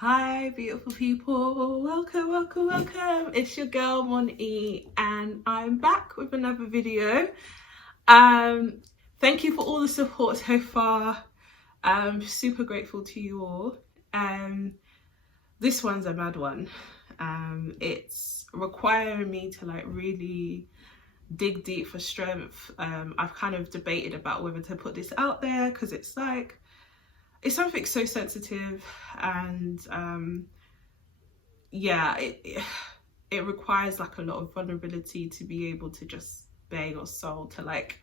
Hi beautiful people, welcome. It's your girl Monty and I'm back with another video. Thank you for all the support so far. I'm super grateful to you all. This one's a mad one. It's requiring me to like really dig deep for strength. I've kind of debated about whether to put this out there because it's something so sensitive, and yeah, it requires like a lot of vulnerability to be able to just bare your soul to like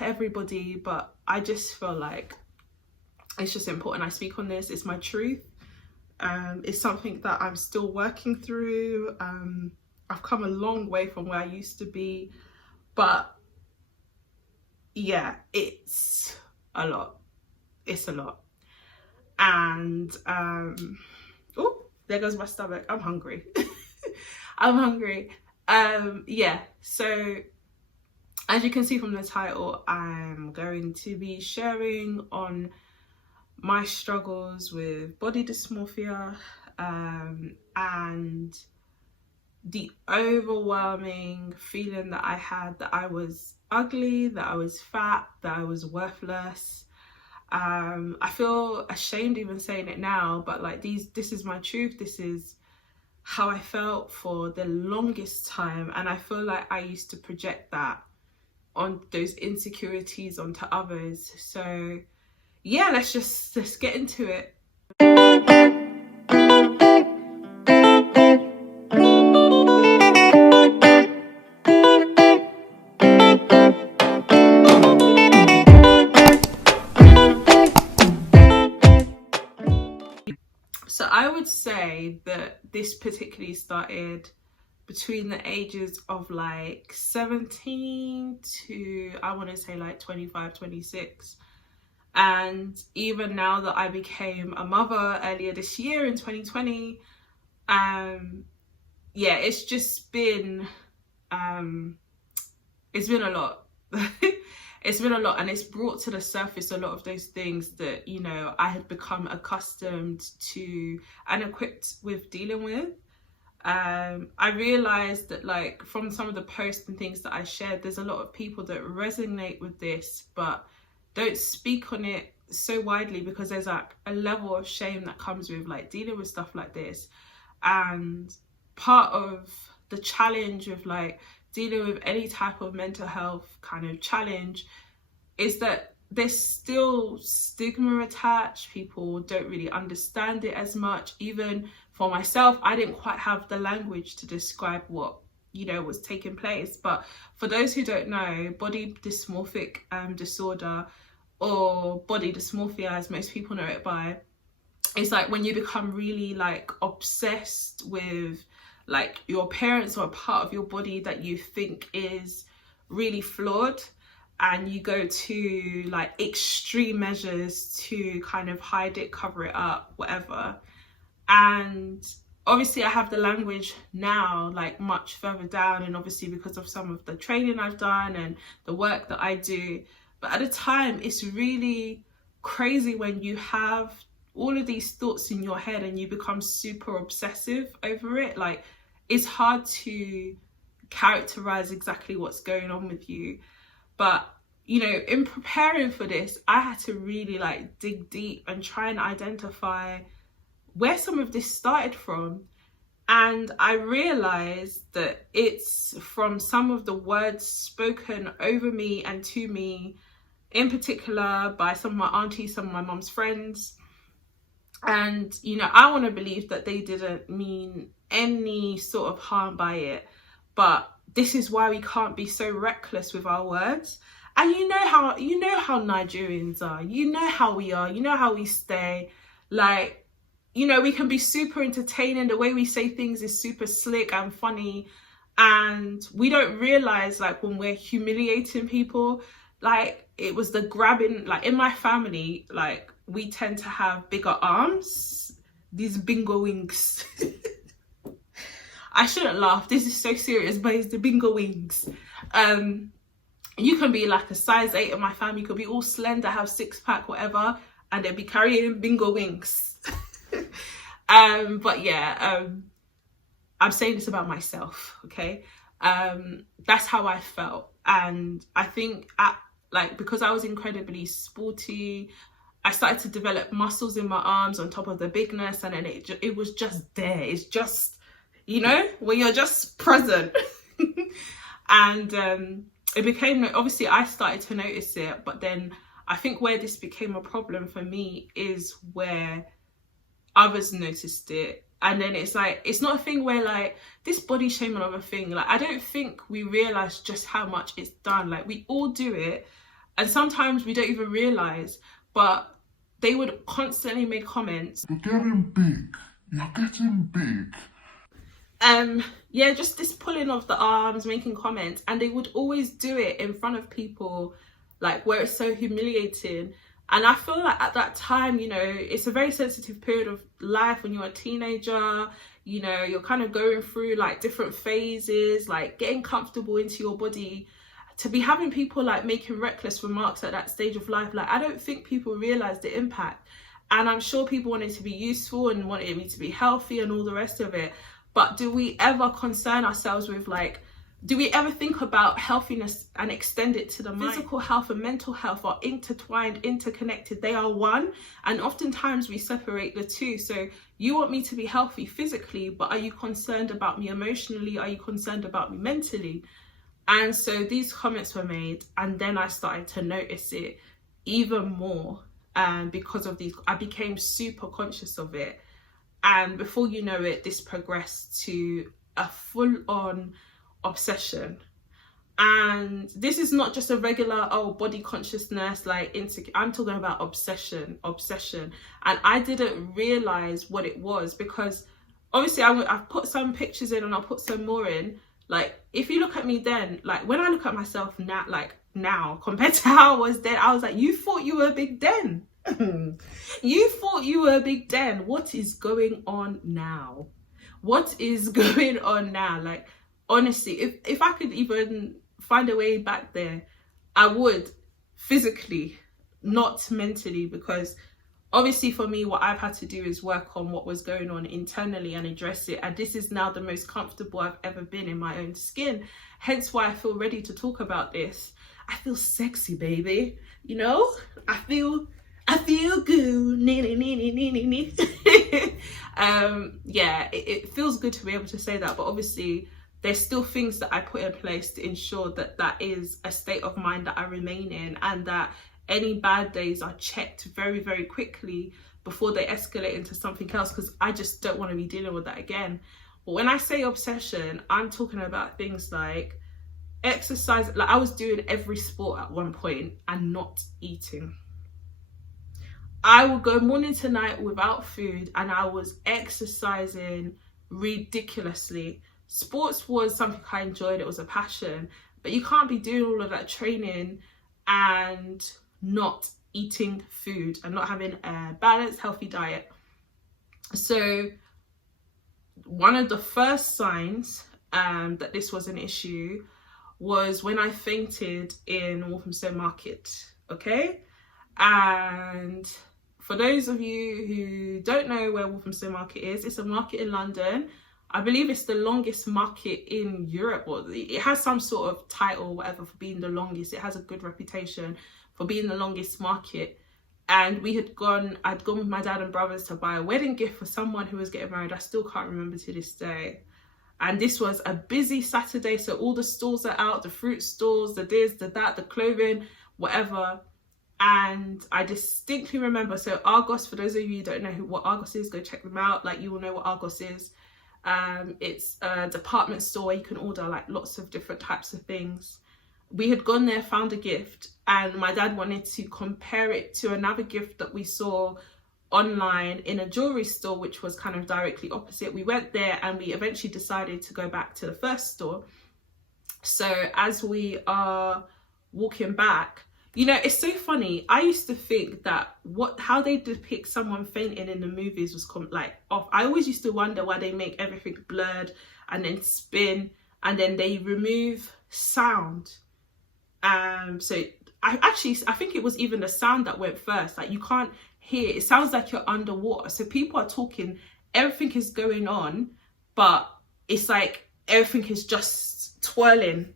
everybody. But I just feel like it's just important I speak on this. It's my truth. It's something that I'm still working through. I've come a long way from where I used to be, but yeah, it's a lot. It's a lot. And oh, there goes my stomach. I'm hungry. I'm hungry. Yeah, so as you can see from the title, I'm going to be sharing on my struggles with body dysmorphia, and the overwhelming feeling that I had that I was ugly, that I was fat, that I was worthless. I feel ashamed even saying it now, but like this is my truth. This is how I felt for the longest time, and I feel like I used to project that on those insecurities onto others. So yeah, let's get into it. So I would say that this particularly started between the ages of like 17 to, I want to say like 25, 26. And even now that I became a mother earlier this year in 2020, yeah, it's just been, it's been a lot. It's been a lot, and it's brought to the surface a lot of those things that, you know, I had become accustomed to and equipped with dealing with. I realized that like from some of the posts and things that I shared, there's a lot of people that resonate with this but don't speak on it so widely because there's like a level of shame that comes with like dealing with stuff like this. And part of the challenge with like dealing with any type of mental health kind of challenge is that there's still stigma attached. People don't really understand it as much. Even for myself, I didn't quite have the language to describe what, you know, was taking place. But for those who don't know, body dysmorphic disorder, or body dysmorphia as most people know it by, is like when you become really like obsessed with like your appearance or a part of your body that you think is really flawed, and you go to like extreme measures to kind of hide it, cover it up, whatever. And obviously I have the language now like much further down, and obviously because of some of the training I've done and the work that I do. But at the time, it's really crazy when you have all of these thoughts in your head and you become super obsessive over it. Like, it's hard to characterize exactly what's going on with you. But, you know, in preparing for this, I had to really like dig deep and try and identify where some of this started from. And I realized that it's from some of the words spoken over me and to me, in particular by some of my aunties, some of my mum's friends. And, you know, I want to believe that they didn't mean any sort of harm by it. But this is why we can't be so reckless with our words. And you know how Nigerians are. You know how we are. You know how we stay. Like, you know, we can be super entertaining. The way we say things is super slick and funny. And we don't realize like when we're humiliating people, like it was the grabbing, like in my family, like we tend to have bigger arms, these bingo wings. I shouldn't laugh, this is so serious, but it's the bingo wings. You can be like a size 8 in my family, you could be all slender, have 6-pack, whatever, and they'll be carrying bingo wings. But yeah, I'm saying this about myself, okay? That's how I felt. And I think because I was incredibly sporty, I started to develop muscles in my arms on top of the bigness, and then it was just there. It's just, when you're just present. And it became, obviously I started to notice it, but then I think where this became a problem for me is where others noticed it. And then it's like, it's not a thing where like this body shaming of a thing, like I don't think we realize just how much it's done. Like we all do it, and sometimes we don't even realize, but they would constantly make comments. You're getting big. You're getting big. Yeah, just this pulling of the arms, making comments, and they would always do it in front of people, like where it's so humiliating. And I feel like at that time, it's a very sensitive period of life when you're a teenager, you're kind of going through like different phases, like getting comfortable into your body. To be having people like making reckless remarks at that stage of life, like I don't think people realize the impact. And I'm sure people wanted to be useful and wanted me to be healthy and all the rest of it. But do we ever concern ourselves with like, do we ever think about healthiness and extend it to the mind? Physical health and mental health are intertwined, interconnected. They are one. And oftentimes we separate the two. So you want me to be healthy physically, but are you concerned about me emotionally? Are you concerned about me mentally? And so these comments were made, and then I started to notice it even more. Because of these, I became super conscious of it. And before you know it, this progressed to a full-on obsession. And this is not just a regular body consciousness, like I'm talking about obsession. And I didn't realize what it was, because obviously I've put some pictures in and I'll put some more in. Like if you look at me then, like when I look at myself now, like now compared to how I was then, I was like, you thought you were big then. You thought you were big then. What is going on now? What is going on now? Like honestly, if I could even find a way back there, I would, physically, not mentally, because obviously for me, what I've had to do is work on what was going on internally and address it. And this is now the most comfortable I've ever been in my own skin. Hence why I feel ready to talk about this. I feel sexy, baby. I feel good. Yeah, it feels good to be able to say that. But obviously, there's still things that I put in place to ensure that that is a state of mind that I remain in, and that any bad days are checked very, very quickly before they escalate into something else, because I just don't want to be dealing with that again. But when I say obsession, I'm talking about things like exercise. Like I was doing every sport at one point and not eating. I would go morning to night without food, and I was exercising ridiculously. Sports was something I enjoyed, it was a passion, but you can't be doing all of that training and not eating food and not having a balanced, healthy diet. So one of the first signs that this was an issue was when I fainted in Walthamstow Market, okay? And for those of you who don't know where Walthamstow Market is, it's a market in London. I believe it's the longest market in Europe, or it has some sort of title, whatever, for being the longest. It has a good reputation for being the longest market. And I'd gone with my dad and brothers to buy a wedding gift for someone who was getting married. I still can't remember to this day. And this was a busy Saturday, so all the stalls are out, the fruit stalls, the this, the that, the clothing, whatever. And I distinctly remember, so Argos, for those of you who don't know what Argos is, go check them out. Like, you will know what Argos is. It's a department store where you can order like lots of different types of things. We had gone there, found a gift, and my dad wanted to compare it to another gift that we saw online in a jewelry store, which was kind of directly opposite. We went there and we eventually decided to go back to the first store. So as we are walking back, it's so funny. I used to think that how they depict someone fainting in the movies was off. I always used to wonder why they make everything blurred and then spin and then they remove sound. So I think it was even the sound that went first. Like, you can't hear, it sounds like you're underwater. So people are talking, everything is going on, but it's like everything is just twirling.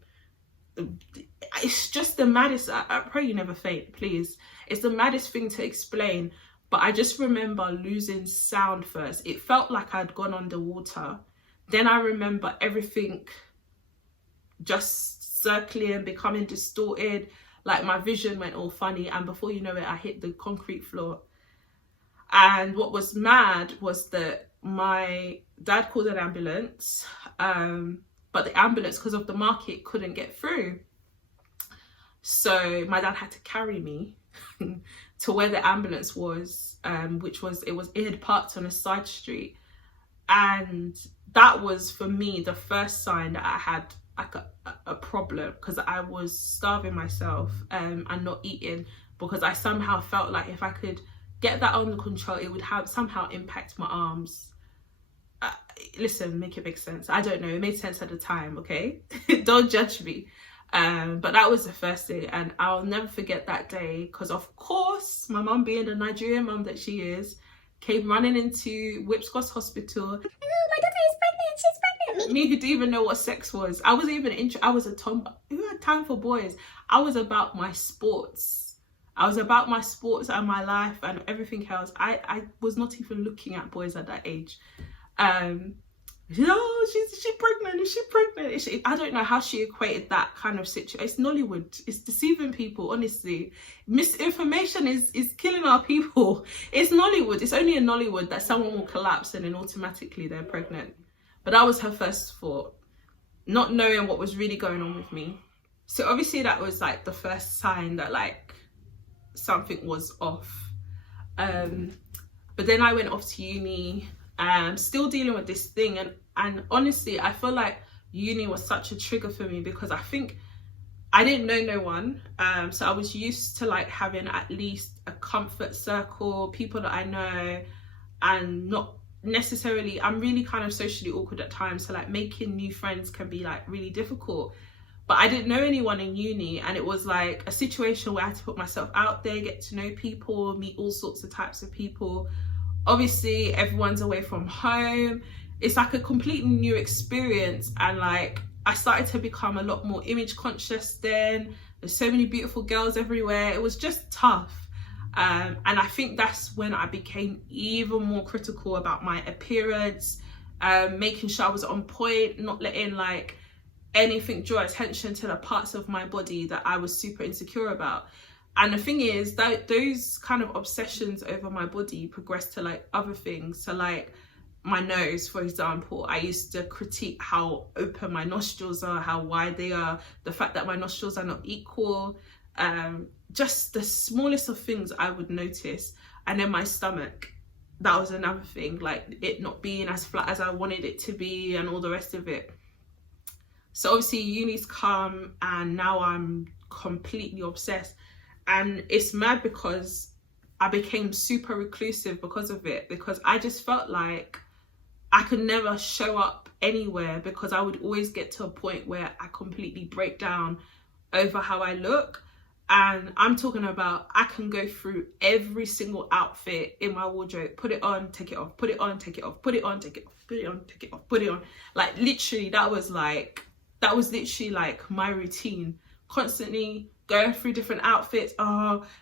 It's just the maddest. I pray you never faint, please. It's the maddest thing to explain. But I just remember losing sound first. It felt like I'd gone underwater. Then I remember everything just circling, becoming distorted. Like my vision went all funny. And before you know it, I hit the concrete floor. And what was mad was that my dad called an ambulance. But the ambulance, because of the market, couldn't get through. So my dad had to carry me to where the ambulance was, it had parked on a side street. And that was, for me, the first sign that I had like a problem, because I was starving myself and not eating, because I somehow felt like if I could get that under control, it would have somehow impact my arms. Listen, make it make sense. I don't know, it made sense at the time, okay? Don't judge me. But that was the first day, and I'll never forget that day, because of course my mum, being the Nigerian mum that she is, came running into Whipscotch Hospital. Oh, my daughter is pregnant, she's pregnant. Me who didn't even know what sex was. I wasn't even I was a tomboy. Who had time for boys? I was about my sports. I was about my sports and my life and everything else. I was not even looking at boys at that age. Is she pregnant? Is she pregnant? I don't know how she equated that kind of situation. It's Nollywood. It's deceiving people, honestly. Misinformation is killing our people. It's Nollywood. It's only in Nollywood that someone will collapse and then automatically they're pregnant. But that was her first thought, not knowing what was really going on with me. So obviously that was like the first sign that like something was off. But then I went off to uni, still dealing with this thing, and honestly I feel like uni was such a trigger for me, because I think I didn't know no one, so I was used to like having at least a comfort circle, people that I know, and not necessarily, I'm really kind of socially awkward at times, so like making new friends can be like really difficult. But I didn't know anyone in uni, and it was like a situation where I had to put myself out there, get to know people, meet all sorts of types of people. Obviously everyone's away from home. It's like a completely new experience, and like I started to become a lot more image conscious then. There's so many beautiful girls everywhere. It was just tough. And I think that's when I became even more critical about my appearance, making sure I was on point, not letting like anything draw attention to the parts of my body that I was super insecure about. And the thing is that those kind of obsessions over my body progressed to like other things. So like my nose, for example, I used to critique how open my nostrils are, how wide they are, the fact that my nostrils are not equal, just the smallest of things I would notice. And then my stomach, that was another thing, like it not being as flat as I wanted it to be and all the rest of it. So obviously uni's come, and now I'm completely obsessed. And it's mad because I became super reclusive because of it, because I just felt like I could never show up anywhere, because I would always get to a point where I completely break down over how I look. And I'm talking about, I can go through every single outfit in my wardrobe, put it on, take it off, put it on, take it off, put it on, take it off, put it on, take it off, put it on. Like literally, that was literally like my routine, constantly going through different outfits.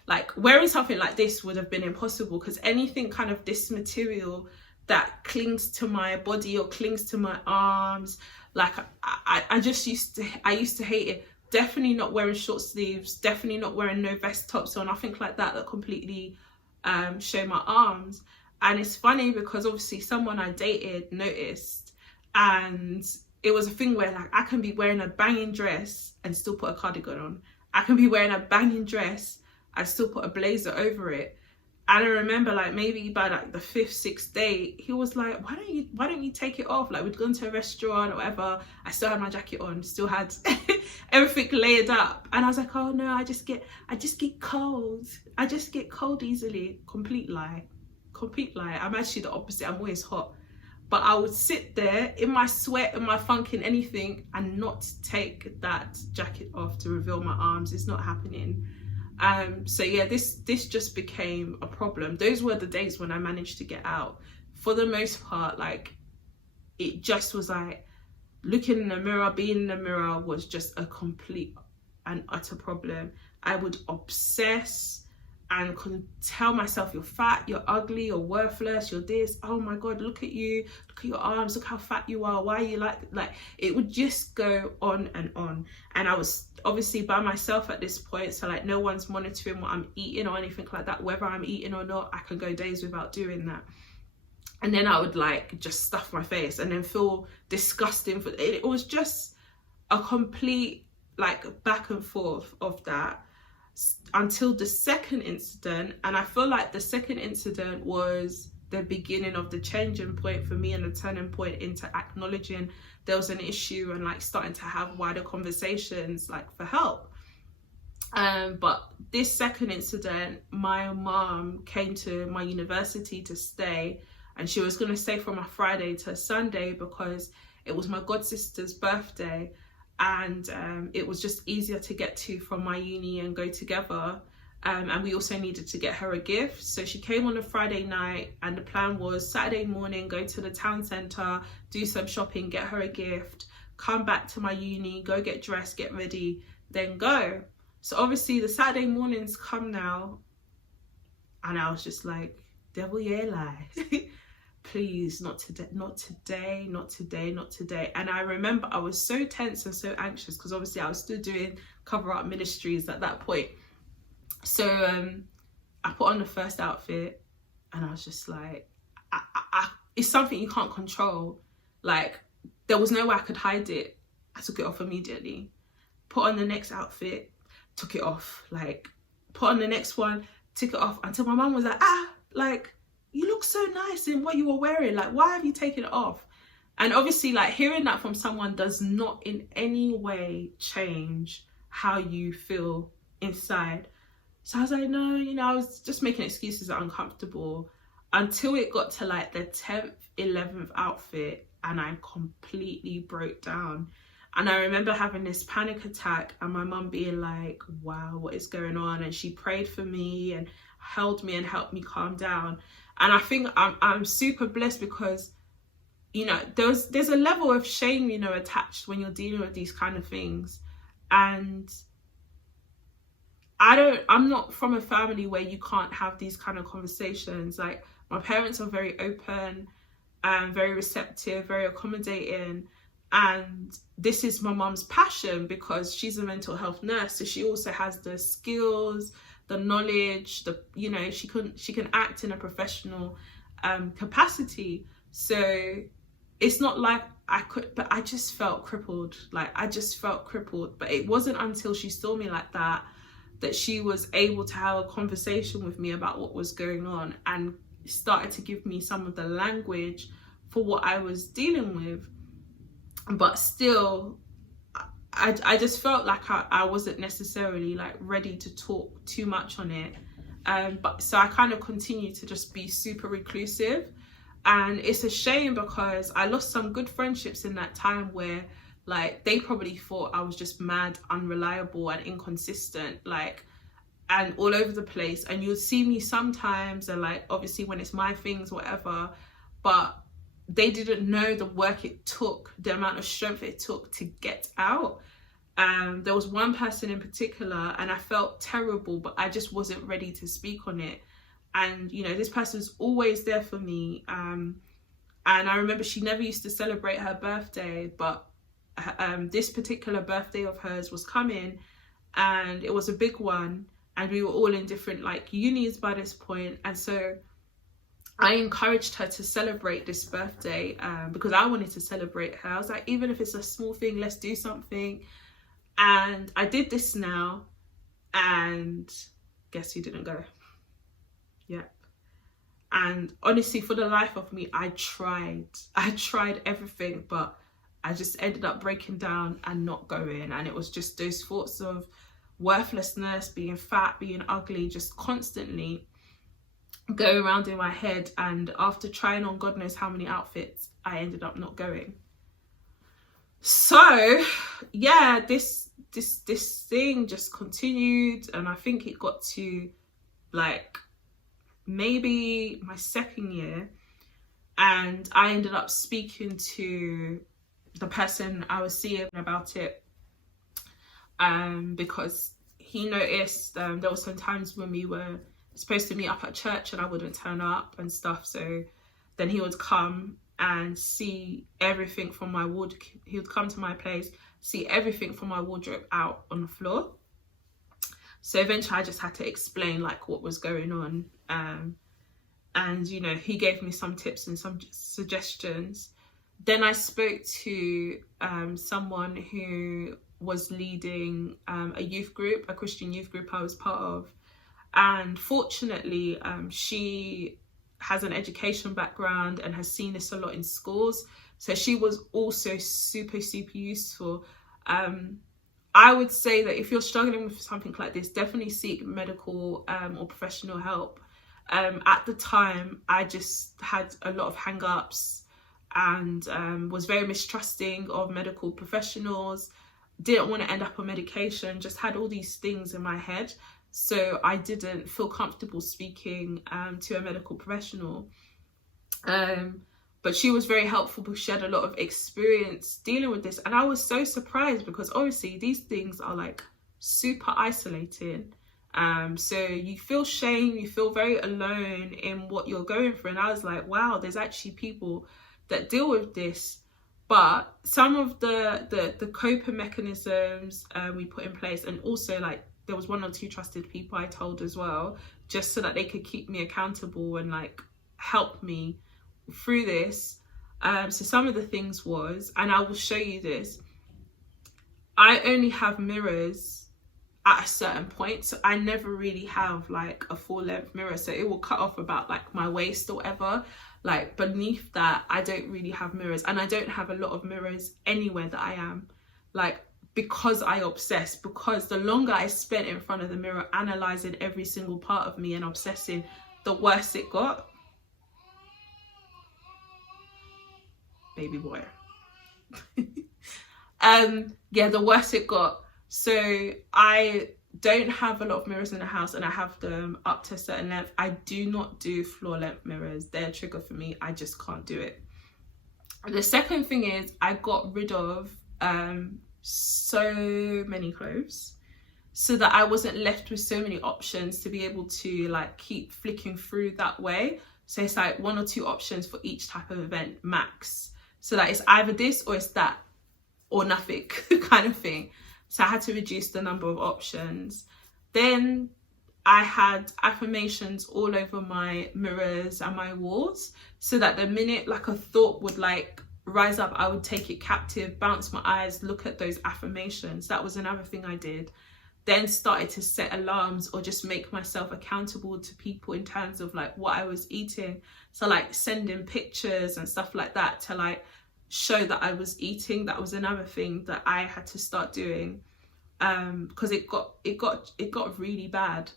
Like wearing something like this would have been impossible, because anything kind of this material that clings to my body or clings to my arms, like I used to hate it. Definitely not wearing short sleeves, definitely not wearing no vest tops or nothing like that that completely show my arms. And it's funny because obviously someone I dated noticed, and it was a thing where like I can be wearing a banging dress and still put a cardigan on. I can be wearing a banging dress and still put a blazer over it. And I remember like maybe by like the 5th, 6th day, he was like, why don't you take it off? Like we'd gone to a restaurant or whatever. I still had my jacket on, still had everything layered up. And I was like, oh no, I just get cold. I just get cold easily. Complete lie. I'm actually the opposite. I'm always hot. But I would sit there in my sweat and my funk and anything and not take that jacket off to reveal my arms. It's not happening. So yeah, this just became a problem. Those were the days when I managed to get out. For the most part, like, it just was like looking in the mirror, being in the mirror was just a complete and utter problem. I would obsess and could tell myself, you're fat, you're ugly, you're worthless, you're this, oh my god, look at you, look at your arms, look how fat you are, why are you like it would just go on and on. And I was obviously by myself at this point, so like no one's monitoring what I'm eating or anything like that. Whether I'm eating or not, I can go days without doing that. And then I would like just stuff my face and then feel disgusting. It was just a complete like back and forth of that until the second incident. And I feel like the second incident was the beginning of the changing point for me and the turning point into acknowledging there was an issue and like starting to have wider conversations like for help. But this second incident, my mom came to my university to stay, and she was going to stay from a Friday to a Sunday because it was my god sister's birthday, and it was just easier to get to from my uni and go together. And we also needed to get her a gift. So she came on a Friday night, and the plan was Saturday morning, go to the town centre, do some shopping, get her a gift, come back to my uni, go get dressed, get ready, then go. So obviously the Saturday mornings come now, and I was just like, devil, yeah, lie. Please, not today, not today, not today, not today. And I remember I was so tense and so anxious because obviously I was still doing cover up ministries at that point. So I put on the first outfit, and I was just like, it's something you can't control. Like, there was no way I could hide it. I took it off immediately. Put on the next outfit, took it off. Like, put on the next one, took it off, until my mum was like, like, you look so nice in what you were wearing. Like, why have you taken it off? And obviously, like, hearing that from someone does not in any way change how you feel inside. So I was like, no, I was just making excuses that I'm uncomfortable, until it got to like the 10th, 11th outfit, and I completely broke down. And I remember having this panic attack, and my mum being like, wow, what is going on? And she prayed for me and held me and helped me calm down. And I think I'm super blessed because, there's a level of shame, attached when you're dealing with these kind of things. And I'm not from a family where you can't have these kind of conversations. Like, my parents are very open and very receptive, very accommodating. And this is my mum's passion because she's a mental health nurse. So she also has the skills, the knowledge, she can act in a professional capacity. So it's not like I could, but I just felt crippled. But it wasn't until she saw me like that she was able to have a conversation with me about what was going on and started to give me some of the language for what I was dealing with. But still, I just felt like I wasn't necessarily like ready to talk too much on it. But so I kind of continued to just be super reclusive. And it's a shame because I lost some good friendships in that time where like they probably thought I was just mad, unreliable and inconsistent, like, and all over the place. And you'll see me sometimes, and like obviously when it's my things, whatever, but they didn't know the work it took, the amount of strength it took to get out. There was one person in particular, and I felt terrible, but I just wasn't ready to speak on it. And this person's always there for me. And I remember she never used to celebrate her birthday, but this particular birthday of hers was coming, and it was a big one, and we were all in different like unis by this point. And so I encouraged her to celebrate this birthday because I wanted to celebrate her. I was like, even if it's a small thing, let's do something. And I did this now, and guess who didn't go? Yep. And honestly, for the life of me, I tried everything, but I just ended up breaking down and not going. And it was just those thoughts of worthlessness, being fat, being ugly, just constantly going around in my head. And after trying on God knows how many outfits, I ended up not going. So yeah, this thing just continued, and I think it got to like maybe my second year, and I ended up speaking to the person I was seeing about it, because he noticed there were some times when we were supposed to meet up at church and I wouldn't turn up and stuff. So then he would come and see everything from my wardrobe. He would come to my place, see everything from my wardrobe out on the floor. So eventually I just had to explain like what was going on. And, you know, he gave me some tips and some suggestions. Then I spoke to someone who was leading a youth group, a Christian youth group I was part of. And fortunately, she has an education background and has seen this a lot in schools. So she was also super useful. I would say that if you're struggling with something like this, definitely seek medical or professional help. At the time, I just had a lot of hang-ups and was very mistrusting of medical professionals, didn't want to end up on medication, just had all these things in my head. So I didn't feel comfortable speaking to a medical professional. But she was very helpful because she had a lot of experience dealing with this. And I was so surprised because obviously these things are like super isolating. So you feel shame, you feel very alone in what you're going through. And I was like, wow, there's actually people that deal with this. But some of the coping mechanisms we put in place, and also like there was 1 or 2 trusted people I told as well, just so that they could keep me accountable and like help me through this. So some of the things was, and I will show you this, I only have mirrors at a certain point, so I never really have like a full length mirror, so it will cut off about like my waist or whatever. Like beneath that I don't really have mirrors, and I don't have a lot of mirrors anywhere that I am, like because I obsess, because the longer I spent in front of the mirror analysing every single part of me and obsessing, the worse it got. Baby boy. Yeah, the worse it got. So I don't have a lot of mirrors in the house, and I have them up to a certain length. I do not do floor length mirrors. They're a trigger for me. I just can't do it. The second thing is I got rid of so many clothes so that I wasn't left with so many options to be able to like keep flicking through that way. So it's like 1 or 2 options for each type of event max, so that it's either this or it's that or nothing kind of thing. So I had to reduce the number of options. Then I had affirmations all over my mirrors and my walls, so that the minute like a thought would like rise up, I would take it captive, bounce my eyes, look at those affirmations. That was another thing I did. Then started to set alarms or just make myself accountable to people in terms of like what I was eating. So like sending pictures and stuff like that to like show that I was eating. That was another thing that I had to start doing, because it got really bad.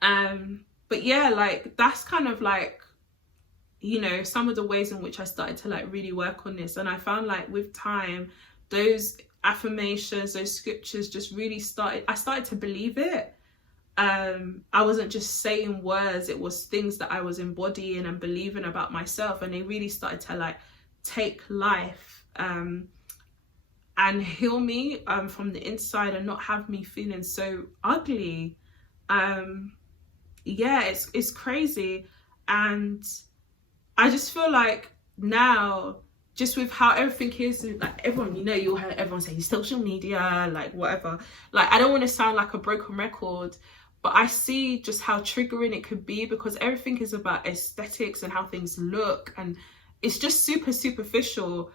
But yeah, like that's kind of like, you know, some of the ways in which I started to like really work on this. And I found like with time, those affirmations, those scriptures just really I started to believe it. I wasn't just saying words, it was things that I was embodying and believing about myself, and they really started to like take life and heal me from the inside, and not have me feeling so ugly. Yeah, it's crazy. And I just feel like now, just with how everything is, like everyone, you know, you'll hear everyone say social media, like whatever. Like, I don't want to sound like a broken record, but I see just how triggering it could be, because everything is about aesthetics and how things look, and it's just super superficial,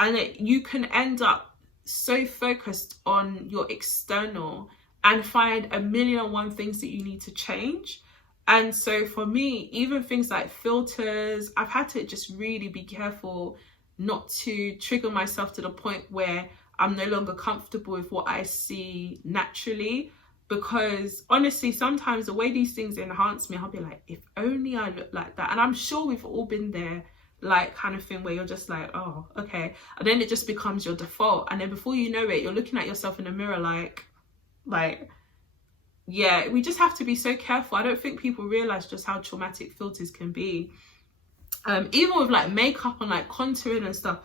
and you can end up so focused on your external and find 1,000,001 things that you need to change. And so for me, even things like filters, I've had to just really be careful not to trigger myself to the point where I'm no longer comfortable with what I see naturally. Because honestly, sometimes the way these things enhance me, I'll be like, if only I look like that. And I'm sure we've all been there. like kind of thing, where you're just like, oh, okay. And then it just becomes your default. And then before you know it, you're looking at yourself in the mirror like, yeah, we just have to be so careful. I don't think people realize just how traumatic filters can be. Even with like makeup and like contouring and stuff,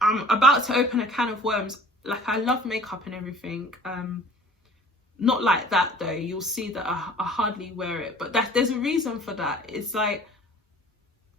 I'm about to open a can of worms. Like, I love makeup and everything. Not like that though. You'll see that I hardly wear it, but there's a reason for that. It's like,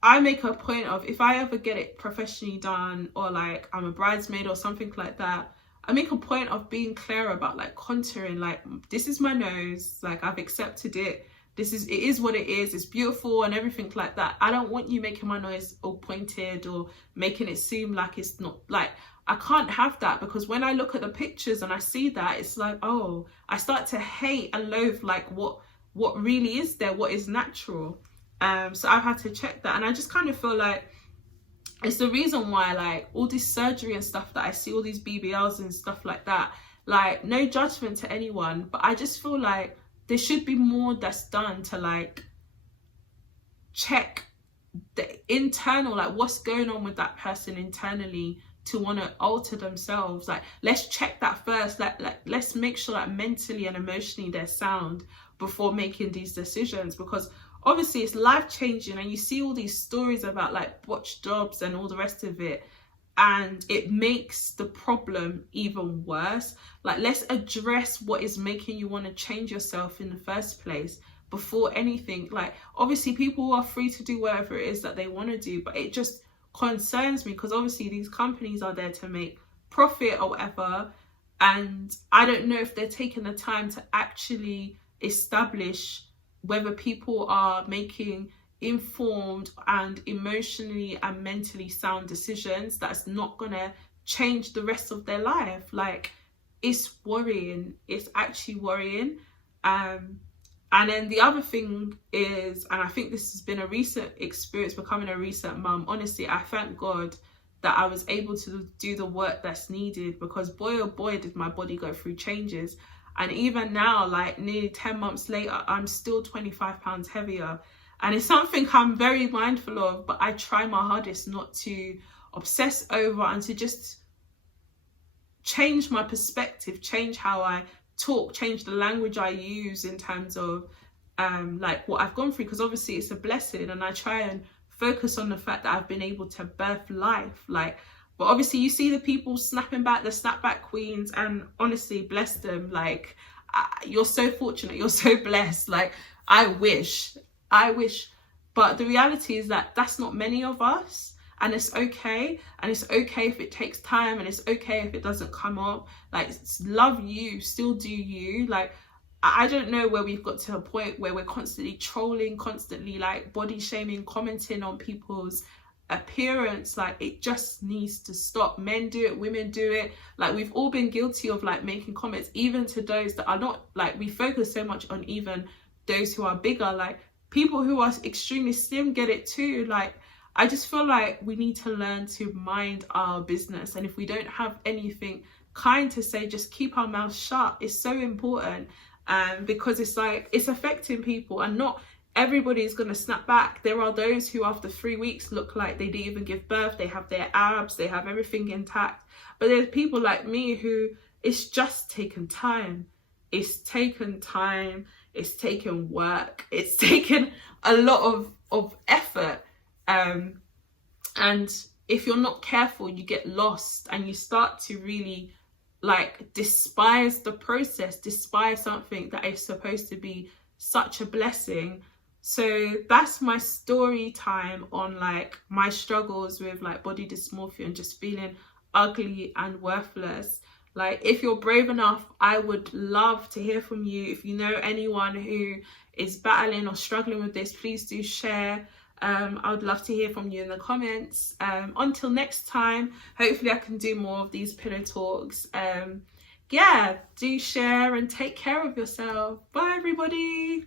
I make a point of, if I ever get it professionally done, or like I'm a bridesmaid or something like that, I make a point of being clear about like contouring. Like, this is my nose, like I've accepted it. It is what it is. It's beautiful and everything like that. I don't want you making my nose all pointed or making it seem like it's not. Like, I can't have that, because when I look at the pictures and I see that, it's like, oh, I start to hate and loathe like what really is there, what is natural. So I've had to check that, and I just kind of feel like it's the reason why, like, all this surgery and stuff that I see, all these BBLs and stuff like that, like, no judgment to anyone, but I just feel like there should be more that's done to like check the internal, like what's going on with that person internally to want to alter themselves. Like, let's check that first. Like let's make sure that mentally and emotionally they're sound before making these decisions, because obviously it's life-changing, and you see all these stories about like botched jobs and all the rest of it, and it makes the problem even worse. Like, let's address what is making you want to change yourself in the first place before anything. Like, obviously people are free to do whatever it is that they want to do, but it just concerns me, because obviously these companies are there to make profit or whatever, and I don't know if they're taking the time to actually establish whether people are making informed and emotionally and mentally sound decisions that's not gonna change the rest of their life. Like, it's worrying. It's actually worrying. And then the other thing is, and I think this has been a recent experience becoming a recent mum, honestly, I thank God that I was able to do the work that's needed, because boy oh boy did my body go through changes. And even now, like nearly 10 months later, I'm still 25 pounds heavier. And it's something I'm very mindful of, but I try my hardest not to obsess over, and to just change my perspective, change how I talk, change the language I use in terms of like what I've gone through, because obviously it's a blessing, and I try and focus on the fact that I've been able to birth life. Like, but obviously you see the people snapping back, the snapback queens, and honestly, bless them. Like, you're so fortunate, you're so blessed. Like, I wish, but the reality is that that's not many of us, and it's okay. And it's okay if it takes time, and it's okay if it doesn't come up. Like, love you, still do you. Like, I don't know where we've got to a point where we're constantly trolling, constantly like body shaming, commenting on people's appearance. Like, it just needs to stop. Men do it, women do it. Like, we've all been guilty of like making comments, even to those that are not, like, we focus so much on even those who are bigger. Like, people who are extremely slim get it too. Like, I just feel like we need to learn to mind our business, and if we don't have anything kind to say, just keep our mouths shut. It's so important, because it's like, it's affecting people, and not everybody is going to snap back. There are those who after 3 weeks look like they didn't even give birth. They have their abs, they have everything intact. But there's people like me who, it's just taken time. It's taken time. It's taken work. It's taken a lot of effort. And if you're not careful, you get lost, and you start to really like despise the process, despise something that is supposed to be such a blessing. So that's my story time on like my struggles with like body dysmorphia and just feeling ugly and worthless. Like, if you're brave enough, I would love to hear from you. If you know anyone who is battling or struggling with this, please do share. I would love to hear from you in the comments. Until next time, hopefully I can do more of these pillow talks. Yeah, do share and take care of yourself. Bye everybody.